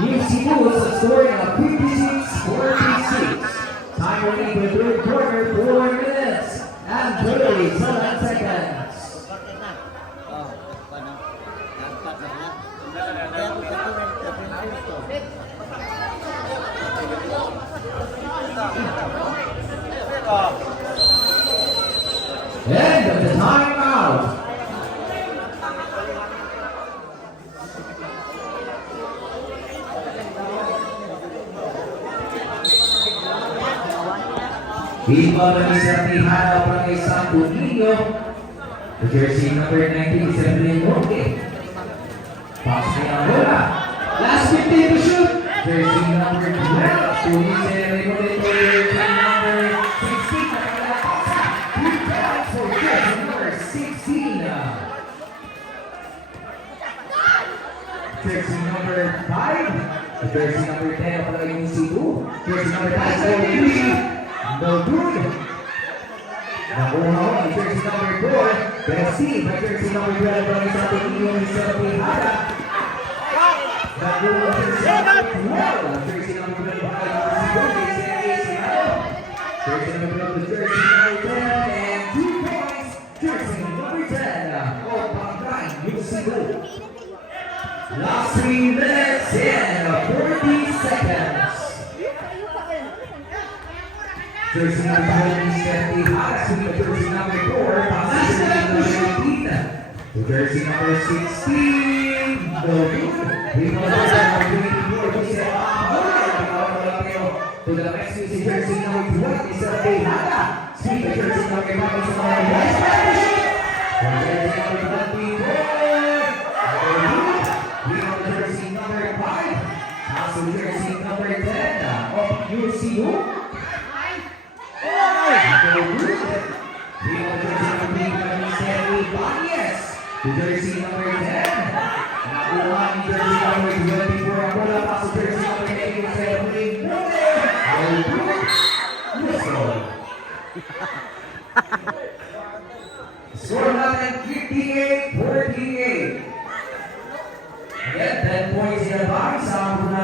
UC Bulls scoring a 56-46. Time remaining for third quarter, 4 minutes and 37 seconds. End of the timeout. Iba na isang ihanap ng isang Tunillo. The jersey number 19 is Evelyn Monte. Pass niya ang bola. Last 15 to shoot. Jersey number 12. Tunis Evelyn Monte to jersey number 16. Rebound for jersey number 16. Jersey number 5. Jersey number 10 ang pala yung C2. Jersey number 5. No good. Nakuha ko ang jersey number 4. Bessie, by jersey number 12 ang isang Tunillo ni Selby Hara. Nakuha ang jersey number 12. Ang jersey number 12 ang si Gogi, jersey number 12 to jersey number 10. And 2 points, jersey number 10. Oh, Pangkain, UC Bulls. Last 3 minutes and 40 seconds. Jersey number 12 is Selby Hara. Jersey number 4, passes to jersey number 19. To jersey number 16. No good. Rebound number 24. To the next UC jersey number 20 is Selby Hara. Speed to jersey number 5 is Amara West. To jersey number 24. Rebound to jersey number 5. Pass to jersey number 10 of UC Bulls. To jersey number 10. Nakuha ni jersey number 24 ang bola. Pass to jersey number 8 sa Evelyn Monte. Whistle. Score natin 58-48. Again, 10 points in the box.